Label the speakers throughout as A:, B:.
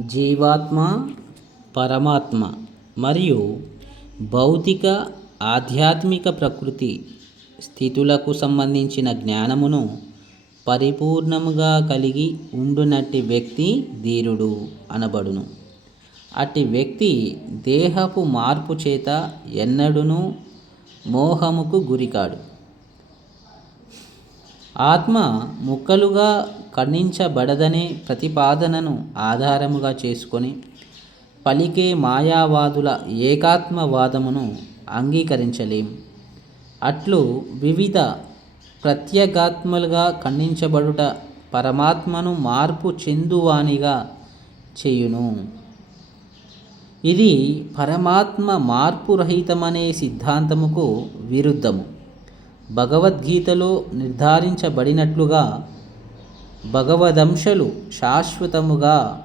A: జీవాత్మ పరమాత్మ మరియు భౌతిక ఆధ్యాత్మిక ప్రకృతి స్థితులకు సంబంధించిన జ్ఞానమును పరిపూర్ణముగా కలిగి ఉండునట్టి వ్యక్తి ధీరుడు అనబడును. అట్టి వ్యక్తి దేహపు మార్పు చేత ఎన్నడూను మోహముకు గురికాడు. ఆత్మ ముక్కలుగా ఖండించబడదనే ప్రతిపాదనను ఆధారముగా చేసుకొని పలికే మాయావాదుల ఏకాత్మవాదమును అంగీకరించలేం. అట్లు వివిధ ప్రత్యేగాత్మలుగా ఖండించబడుట పరమాత్మను మార్పు చెందువానిగా చేయును. ఇది పరమాత్మ మార్పు రహితమనే సిద్ధాంతముకు విరుద్ధము. భగవద్గీతలో నిర్ధారించబడినట్లుగా భగవదంశలు శాశ్వతముగా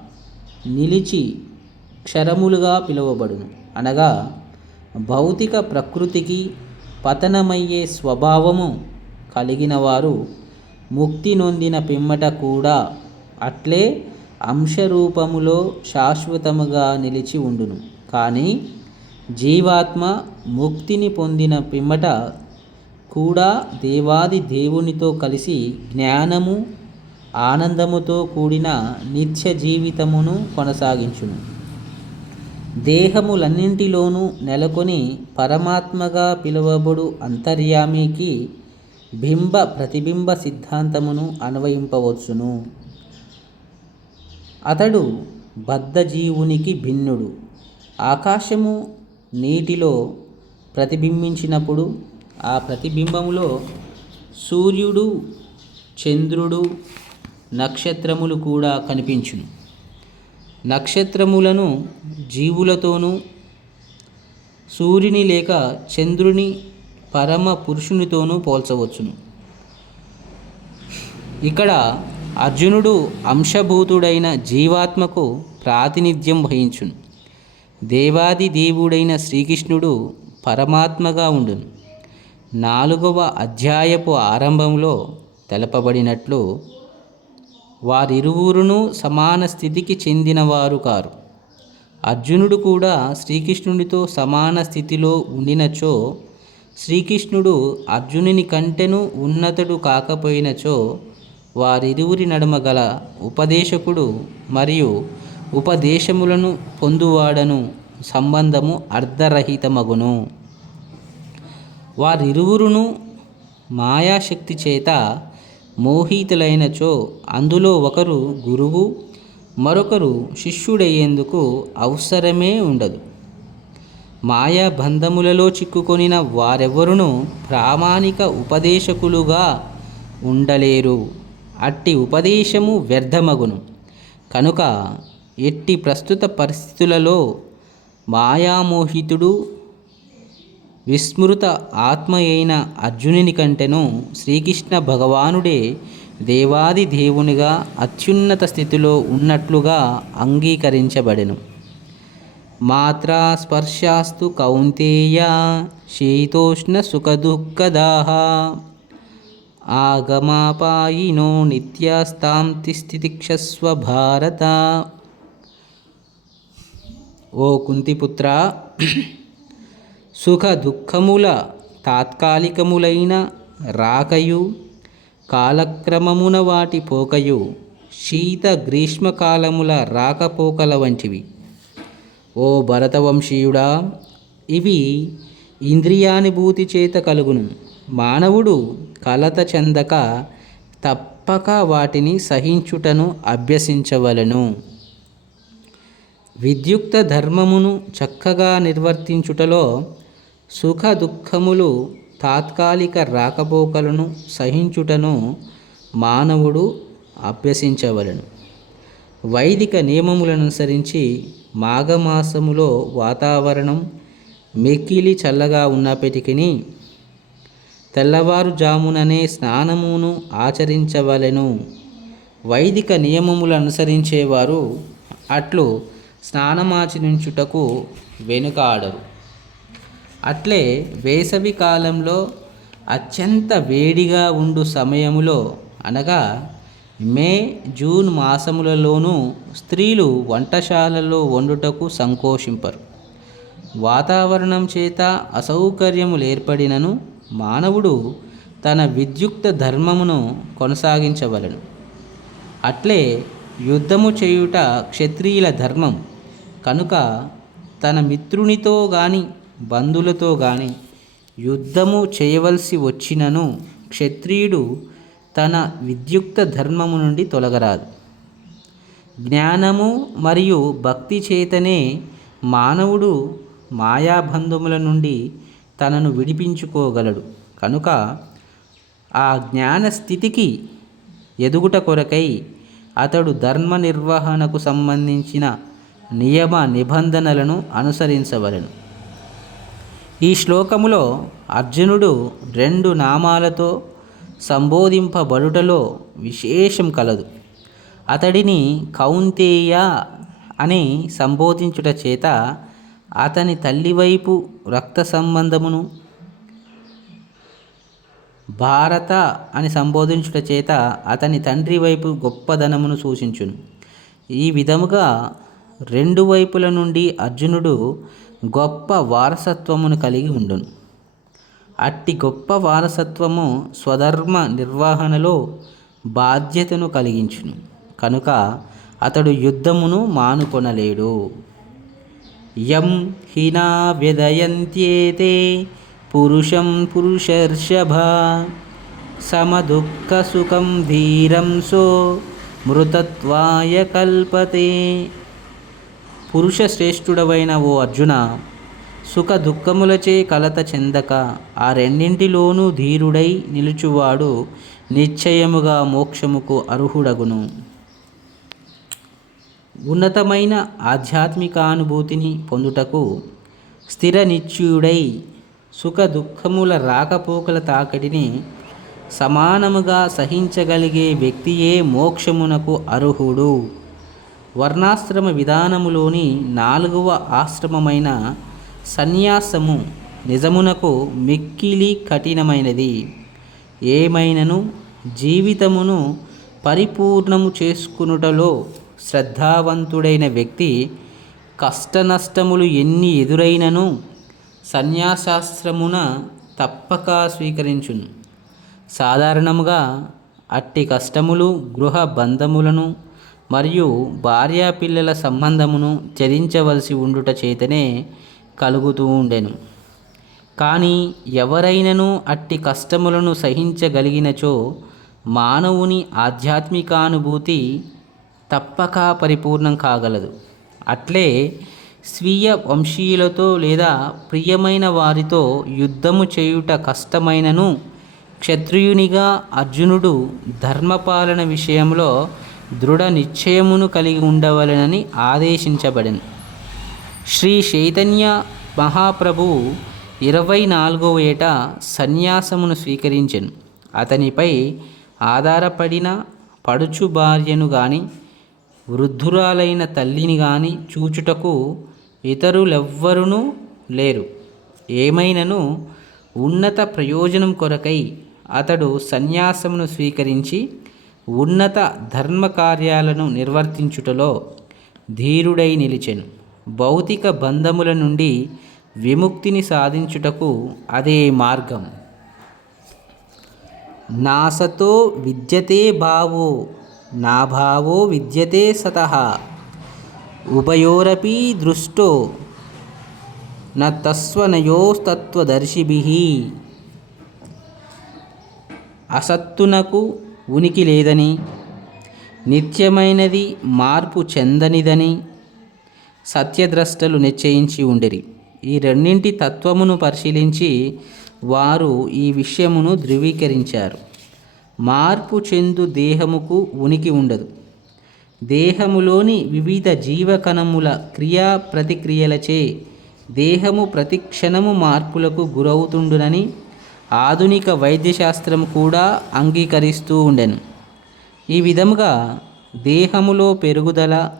A: నిలిచి క్షరములుగా పిలువబడును. అనగా భౌతిక ప్రకృతికి పతనమయ్యే స్వభావము కలిగిన వారు ముక్తి నొందిన పిమ్మట కూడా అట్లే అంశరూపములో శాశ్వతముగా నిలిచి ఉండును. కానీ జీవాత్మ ముక్తిని పొందిన పిమ్మట కూడా దేవాది దేవునితో కలిసి జ్ఞానము ఆనందముతో కూడిన నిత్య జీవితమును కొనసాగించును. దేహములన్నింటిలోనూ నెలకొని పరమాత్మగా పిలువబడు అంతర్యామికి బింబ ప్రతిబింబ సిద్ధాంతమును అన్వయింపవచ్చును. అతడు బద్ధజీవునికి భిన్నుడు. ఆకాశము నీటిలో ప్రతిబింబించినప్పుడు ఆ ప్రతిబింబములో సూర్యుడు చంద్రుడు నక్షత్రములు కూడా కనిపించును. నక్షత్రములను జీవులతోనూ సూర్యుని లేక చంద్రుని పరమ పురుషునితోనూ పోల్చవచ్చును. ఇక్కడ అర్జునుడు అంశభూతుడైన జీవాత్మకు ప్రాతినిధ్యం వహించును. దేవాది దేవుడైన శ్రీకృష్ణుడు పరమాత్మగా ఉండును. నాలుగవ అధ్యాయపు ఆరంభంలో తెలపబడినట్లు వారిరువురును సమాన స్థితికి చెందినవారు కారు. అర్జునుడు కూడా శ్రీకృష్ణుడితో సమాన స్థితిలో ఉండినచో శ్రీకృష్ణుడు అర్జునుని కంటెను ఉన్నతుడు కాకపోయినచో వారిరువురి నడుమ గల ఉపదేశకుడు మరియు ఉపదేశములను పొందువాడను సంబంధము అర్ధరహితమగును. వారిరువురును మాయాశక్తి చేత మోహితులైనచో అందులో ఒకరు గురువు మరొకరు శిష్యుడయ్యేందుకు అవసరమే ఉండదు. మాయా బంధములలో చిక్కుకొనిన వారెవరునూ ప్రామాణిక ఉపదేశకులుగా ఉండలేరు. అట్టి ఉపదేశము వ్యర్థమగును. కనుక ఎట్టి ప్రస్తుత పరిస్థితులలో మాయామోహితుడు విస్మృత ఆత్మ అయిన అర్జునుని కంటెను శ్రీకృష్ణ భగవానుడే దేవాది దేవునిగా అత్యున్నత స్థితిలో ఉన్నట్లుగా అంగీకరించబడెను. మాత్రా స్పర్శాస్తు కౌంతేయ శీతోష్ణ సుఖదుఃఖదాహ. ఆగమాపాయినో నిత్యాస్తాం తిస్థితిక్షస్వ భారత. ఓ కుంతిపుత్ర సుఖ దుఃఖముల తాత్కాలికములైన రాకయు కాలక్రమమున వాటి పోకయు శీత గ్రీష్మకాలముల రాకపోకల వంటివి. ఓ భరతవంశీయుడా ఇవి ఇంద్రియానుభూతి చేత కలుగును. మానవుడు కలత చెందక తప్పక వాటిని సహించుటను అభ్యసించవలను. విద్యుక్త ధర్మమును చక్కగా నిర్వర్తించుటలో సుఖ దుఃఖములు తాత్కాలిక రాకపోకలను సహించుటను మానవుడు అభ్యసించవలను. వైదిక నియమములను అనుసరించి మాఘమాసములో వాతావరణం మెక్కిలి చల్లగా ఉన్నప్పటికీ తెల్లవారుజాముననే స్నానమును ఆచరించవలెను. వైదిక నియమములు అనుసరించేవారు అట్లు స్నానమాచరించుటకు వెనుకాడరు. అట్లే వేసవి కాలంలో అత్యంత వేడిగా ఉండు సమయములో అనగా మే జూన్ మాసములలోనూ స్త్రీలు వంటశాలలో వండుటకు సంకోచింపరు. వాతావరణం చేత అసౌకర్యములు ఏర్పడినను మానవుడు తన విద్యుక్త ధర్మమును కొనసాగించవలెను. అట్లే యుద్ధము చేయుట క్షత్రియుల ధర్మం. కనుక తన మిత్రునితో గాని బంధువులతో గాని యుద్ధము చేయవలసి వచ్చినను క్షత్రియుడు తన విద్యుక్త ధర్మము నుండి తొలగరాదు. జ్ఞానము మరియు భక్తి చేతనే మానవుడు మాయాబంధముల నుండి తనను విడిపించుకోగలడు. కనుక ఆ జ్ఞాన స్థితికి ఎదుగుట కొరకై అతడు ధర్మ నిర్వహణకు సంబంధించిన నియమ నిబంధనలను అనుసరించవలను. ఈ శ్లోకములో అర్జునుడు రెండు నామాలతో సంబోధింపబడుటలో విశేషం కలదు. అతడిని కౌంతేయ అని సంబోధించుట చేత అతని తల్లివైపు రక్త సంబంధమును భారత అని సంబోధించుట చేత అతని తండ్రి వైపు గొప్పదనమును సూచించును. ఈ విధముగా రెండు వైపుల నుండి అర్జునుడు గొప్ప వారసత్వమును కలిగి ఉండును. అట్టి గొప్ప వారసత్వము స్వధర్మ నిర్వహణలో బాధ్యతను కలిగించును. కనుక అతడు యుద్ధమును మానుకొనలేడు. యం హినా వ్యదయంత్యేతే పురుషం పురుషర్షభ సమదుఃఖసుఖం ధీరం సో మృతత్వాయ కల్పతే పురుష శ్రేష్ఠుడవైన ఓ అర్జున సుఖ దుఃఖములచే కలత చెందక ఆ రెండింటిలోనూ ధీరుడై నిలుచువాడు నిశ్చయముగా మోక్షముకు అర్హుడగును. ఉన్నతమైన ఆధ్యాత్మికానుభూతిని పొందుటకు స్థిర నిశ్చయుడై సుఖ దుఃఖముల రాకపోకల తాకడిని సమానముగా సహించగలిగే వ్యక్తియే మోక్షమునకు అర్హుడు. వర్ణాశ్రమ విధానములోని నాలుగవ ఆశ్రమమైన సన్యాసము నిజమునకు మిక్కిలి కఠినమైనది. ఏమైనను? జీవితమును పరిపూర్ణము చేసుకునుటలో శ్రద్ధావంతుడైన వ్యక్తి కష్టనష్టములు ఎన్ని ఎదురైనను సన్యాసాశ్రమున తప్పక స్వీకరించును. సాధారణముగా అట్టి కష్టములు గృహ బంధములను మరియు భార్యాపిల్లల సంబంధమును త్యజించవలసి ఉండుట చేతనే కలుగుతూ ఉండెను. కానీ ఎవరైనను అట్టి కష్టములను సహించగలిగినచో మానవుని ఆధ్యాత్మికానుభూతి తప్పక పరిపూర్ణం కాగలదు. అట్లే స్వీయ వంశీయులతో లేదా ప్రియమైన వారితో యుద్ధము చేయుట కష్టమైనను క్షత్రియునిగా అర్జునుడు ధర్మపాలన విషయంలో దృఢ నిశ్చయమును కలిగి ఉండవలెనని ఆదేశించబడింది. శ్రీ చైతన్య మహాప్రభువు ఇరవై నాలుగవ ఏట సన్యాసమును స్వీకరించెను. అతనిపై ఆధారపడిన పడుచు భార్యను గాని వృద్ధురాలైన తల్లిని గాని చూచుటకు ఇతరులెవ్వరునూ లేరు. ఏమైనను ఉన్నత ప్రయోజనం కొరకై అతడు సన్యాసమును స్వీకరించి ఉన్నత ధర్మ కార్యాలను నిర్వర్తించుటలో ధీరుడై నిలిచెను. భౌతిక బంధముల నుండి విముక్తిని సాధించుటకు అదే మార్గం. నాసతో విద్యతే భావో నా భావో విద్యతే సతః. ఉభయోరపి దృష్టో న అసత్తునకు ఉనికి లేదని నిత్యమైనది మార్పు చెందనిదని సత్యద్రష్టలు నిశ్చయించి ఉండిరి. ఈ రెండింటి తత్వమును పరిశీలించి వారు ఈ విషయమును ధృవీకరించారు. మార్పు చెందు దేహముకు ఉనికి ఉండదు. దేహములోని వివిధ జీవకణముల క్రియా ప్రతిక్రియలచే దేహము ప్రతిక్షణము మార్పులకు గురవుతుండునని ఆధునిక వైద్యశాస్త్రం కూడా అంగీకరిస్తూ ఉండెను. ఈ విధముగా దేహములో పెరుగుదల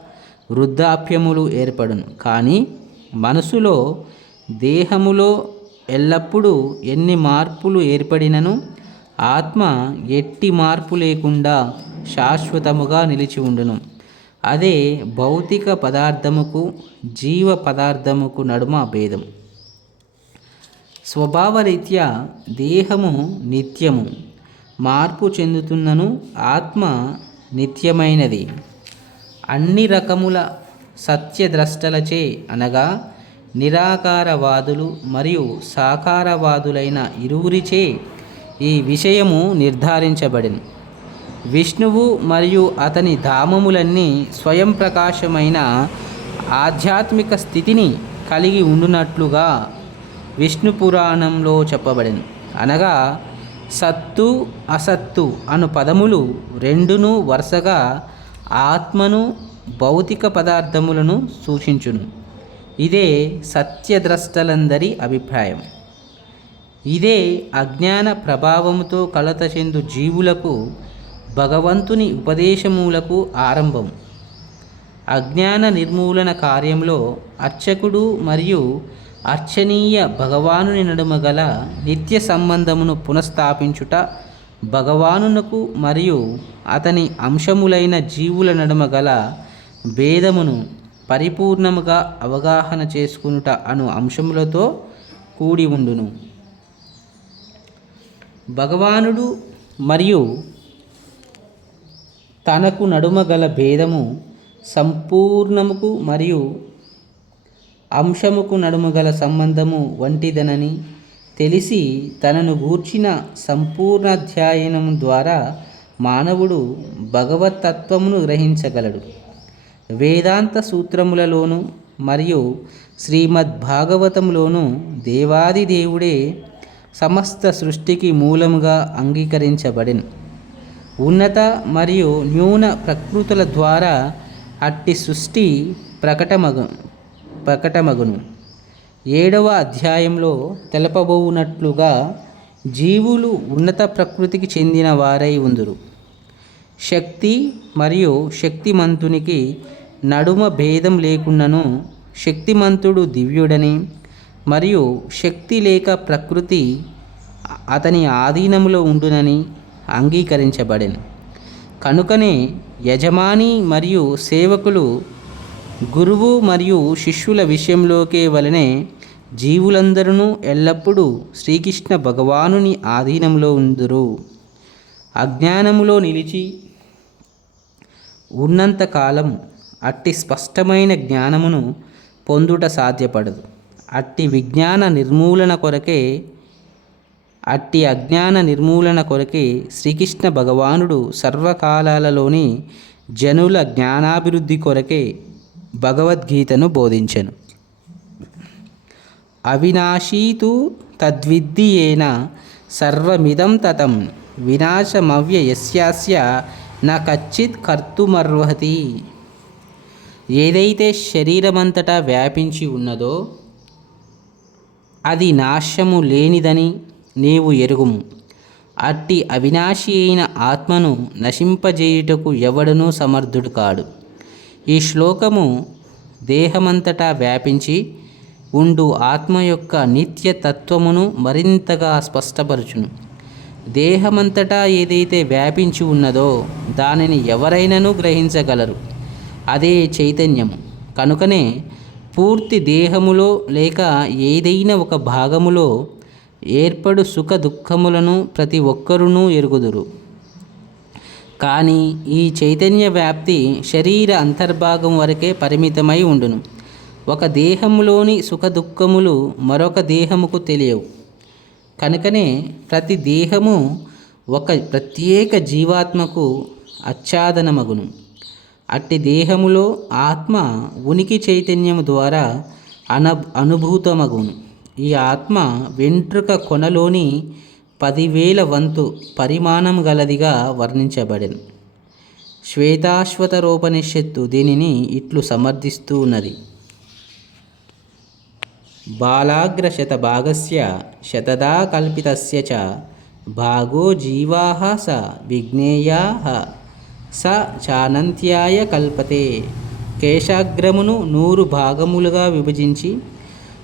A: వృద్ధాప్యములు ఏర్పడును. కానీ మనసులో దేహములో ఎల్లప్పుడూ ఎన్ని మార్పులు ఏర్పడినను ఆత్మ ఎట్టి మార్పు లేకుండా శాశ్వతముగా నిలిచి ఉండును. అదే భౌతిక పదార్థముకు జీవ పదార్థముకు నడుమ భేదం. స్వభావరీత్యా దేహము నిత్యము. మార్పు చెందుతున్నను ఆత్మ నిత్యమైనది. అన్ని రకముల సత్యద్రష్టలచే అనగా నిరాకారవాదులు మరియు సాకారవాదులైన ఇరువురిచే ఈ విషయము నిర్ధారించబడింది విష్ణువు మరియు అతని ధామములన్నీ స్వయం ప్రకాశమైన ఆధ్యాత్మిక స్థితిని కలిగి ఉండునట్లుగా విష్ణు పురాణంలో చెప్పబడింది. అనగా సత్తు అసత్తు అను పదములు రెండును వరుసగా ఆత్మను భౌతిక పదార్థములను సూచించును. ఇదే సత్యద్రష్టలందరి అభిప్రాయం. ఇదే అజ్ఞాన ప్రభావముతో కలత చెందు జీవులకు భగవంతుని ఉపదేశములకు ఆరంభం. అజ్ఞాన నిర్మూలన కార్యంలో అర్చకుడు మరియు అర్చనీయ భగవానుని నడుమ గల నిత్య సంబంధమును పునఃస్థాపించుట భగవానునకు మరియు అతని అంశములైన జీవుల నడుమ గల భేదమును పరిపూర్ణముగా అవగాహన చేసుకునుట అను అంశములతో కూడి ఉండును. భగవానుడు మరియు తనకు నడుమ గల భేదము సంపూర్ణముకు మరియు అంశముకు నడుమ గల సంబంధము వంటిదనని తెలిసి తనను గూర్చిన సంపూర్ణ అధ్యయనం ద్వారా మానవుడు భగవతత్వమును గ్రహించగలడు. వేదాంత సూత్రములలోను మరియు శ్రీమద్ భాగవతంలోను దేవాది దేవుడే సమస్త సృష్టికి మూలముగా అంగీకరించబడిన. ఉన్నత మరియు న్యూన ప్రకృతుల ద్వారా అట్టి సృష్టి ప్రకటమగ ప్రకటమగును. ఏడవ అధ్యాయంలో తెలపబోవునట్లుగా జీవులు ఉన్నత ప్రకృతికి చెందిన వారై ఉందురు. శక్తి మరియు శక్తిమంతునికి నడుమ భేదం లేకున్నను శక్తిమంతుడు దివ్యుడని మరియు శక్తి లేక ప్రకృతి అతని ఆధీనంలో ఉండునని అంగీకరించబడెను. కనుకనే యజమాని మరియు సేవకులు గురువు మరియు శిష్యుల విషయంలోకే వలనే జీవులందరూ ఎల్లప్పుడూ శ్రీకృష్ణ భగవానుని ఆధీనంలో ఉందురు. అజ్ఞానములో నిలిచి ఉన్నంతకాలం అట్టి స్పష్టమైన జ్ఞానమును పొందుట సాధ్యపడదు. అట్టి విజ్ఞాన నిర్మూలన కొరకే అట్టి అజ్ఞాన నిర్మూలన కొరకే శ్రీకృష్ణ భగవానుడు సర్వకాలాలలోని జనుల జ్ఞానాభివృద్ధి కొరకే భగవద్గీతను బోధించెను. అవినాశీతు ఏన సర్వమిదం తతం వినాశమవ్యయస్యాస్య నా కచ్చిత్ కర్తుమర్హతి ఏదైతే శరీరమంతటా వ్యాపించి ఉన్నదో అది నాశము లేనిదని నీవు ఎరుగుము. అట్టి అవినాశి అయిన ఆత్మను నశింపజేయుటకు ఎవడనూ సమర్థుడు కాడు. ఈ శ్లోకము దేహమంతటా వ్యాపించి ఉండు ఆత్మ యొక్క నిత్య తత్వమును మరింతగా స్పష్టపరచును. దేహమంతటా ఏదైతే వ్యాపించి ఉన్నదో దానిని ఎవరైనను గ్రహించగలరు. అదే చైతన్యము. కనుకనే పూర్తి దేహములో లేక ఏదైనా ఒక భాగములో ఏర్పడు సుఖ దుఃఖములను ప్రతి ఒక్కరునూ ఎరుగుదురు. కానీ ఈ చైతన్య వ్యాప్తి శరీర అంతర్భాగం వరకే పరిమితమై ఉండును. ఒక దేహములోని సుఖదుఖములు మరొక దేహముకు తెలియవు. కనుకనే ప్రతి దేహము ఒక ప్రత్యేక జీవాత్మకు ఆచ్ఛాదనమగును. అట్టి దేహములో ఆత్మ ఉనికి చైతన్యము ద్వారా అన అనుభూతమగును. ఈ ఆత్మ వెంట్రుక కొనలోని పదివేల వంతు పరిమాణం గలదిగా వర్ణించబడింది శ్వేతాశ్వతరోపనిషత్తు దీనిని ఇట్లు సమర్థిస్తూ ఉన్నది. బాలాగ్ర శతభాగస్య శతదా కల్పితస్య చ భాగో జీవాः స విజ్ఞేయాः స చానంత్యాయ కల్పతే. కేశాగ్రమును నూరు భాగములుగా విభజించి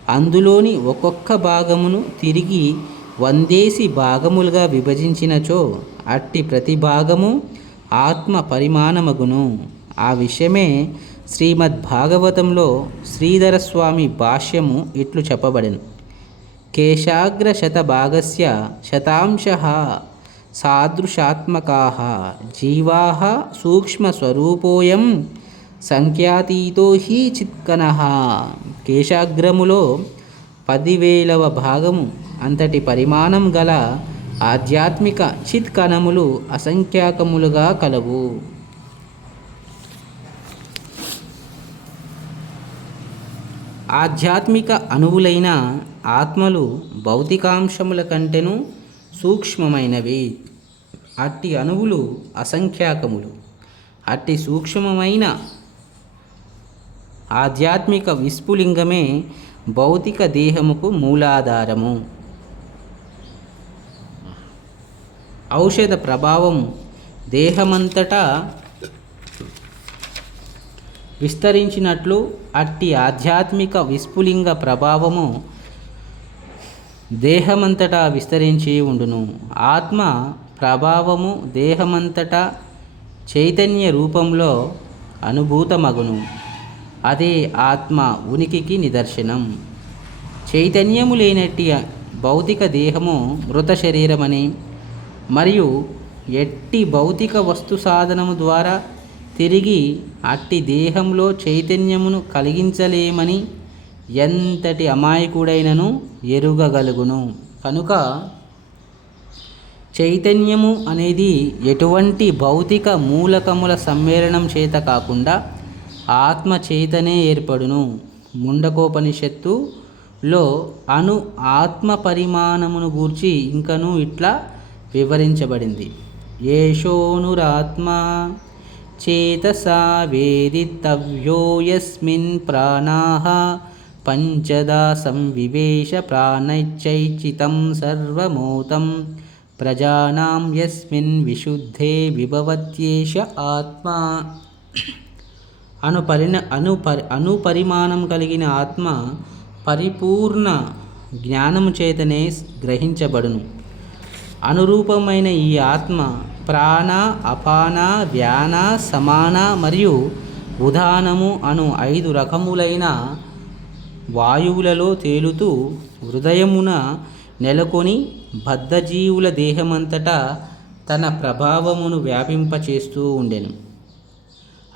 A: అందులోని ఒక్కొక్క భాగమును తిరిగి వందేసి భాగములుగా విభజించినచో అట్టి ప్రతి భాగము ఆత్మ పరిమాణమగును. ఆ విషయమే శ్రీమద్ భాగవతంలో శ్రీధర స్వామి భాష్యము ఇట్లు చెప్పబడెను. కేశాగ్ర శతభాగస్య శతాంశ సాదృశాత్మకా జీవా సూక్ష్మస్వరూపోయం సంఖ్యాతీతో హి చిత్కన. కేశాగ్రములో పదివేలవ భాగము అంతటి పరిమాణం గల ఆధ్యాత్మిక చిత్కణములు అసంఖ్యాకములుగా కలవు. ఆధ్యాత్మిక అణువులైన ఆత్మలు భౌతికాంశముల కంటేను సూక్ష్మమైనవి. అట్టి అణువులు అసంఖ్యాకములు. అట్టి సూక్ష్మమైన ఆధ్యాత్మిక విస్ఫులింగమే భౌతిక దేహముకు మూలాధారము. ఔషధ ప్రభావం దేహమంతటా విస్తరించినట్లు అట్టి ఆధ్యాత్మిక విస్ఫులింగ ప్రభావము దేహమంతటా విస్తరించి ఉండును. ఆత్మ ప్రభావము దేహమంతటా చైతన్య రూపంలో అనుభూతమగును. అదే ఆత్మ ఉనికికి నిదర్శనం. చైతన్యము లేనట్టి భౌతిక దేహము మృత శరీరమని మరియు ఎట్టి భౌతిక వస్తు సాధనము ద్వారా తిరిగి అట్టి దేహంలో చైతన్యమును కలిగించలేమని ఎంతటి అమాయకుడైనను ఎరుగగలుగును. కనుక చైతన్యము అనేది ఎటువంటి భౌతిక మూలకముల సమ్మేళనం చేత కాకుండా ఆత్మ చేతనే ఏర్పడును. ముండకోపనిషత్తులో అను ఆత్మ పరిమాణమును గూర్చి ఇంకను ఇట్లా వివరించబడింది. ఏషోనురాత్మా చేతసా వేదితవ్యో యస్మిన్ ప్రాణాః పంచదా సంవివేశ ప్రాణైశ్చైచితం సర్వమూతం. ప్రజానాం యస్మిన్ విశుద్ధే విభవత్యేష ఆత్మ. అనుపరిణ అనుపరి అనుపరిమాణం కలిగిన ఆత్మ పరిపూర్ణ జ్ఞానము చేతనే గ్రహించబడును. అనురూపమైన ఈ ఆత్మ ప్రాణ అపాన వ్యాన సమాన మరియు ఉదానము అను ఐదు రకములైన వాయువులలో తేలుతూ హృదయమున నెలకొని బద్ధజీవుల దేహమంతటా తన ప్రభావమును వ్యాపింపచేస్తూ ఉండెను.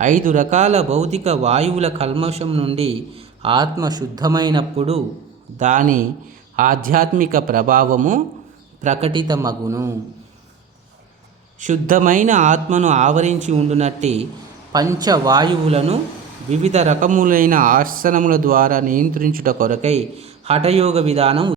A: ఐదు రకాల భౌతిక వాయువుల కల్మషం నుండి ఆత్మ శుద్ధమైనప్పుడు దాని ఆధ్యాత్మిక ప్రభావము ప్రకటితమగును. శుద్ధమైన ఆత్మను ఆవరించి ఉండునట్టి పంచవాయువులను వివిధ రకములైన ఆసనముల ద్వారా నియంత్రించుట కొరకై హఠయోగ విధానం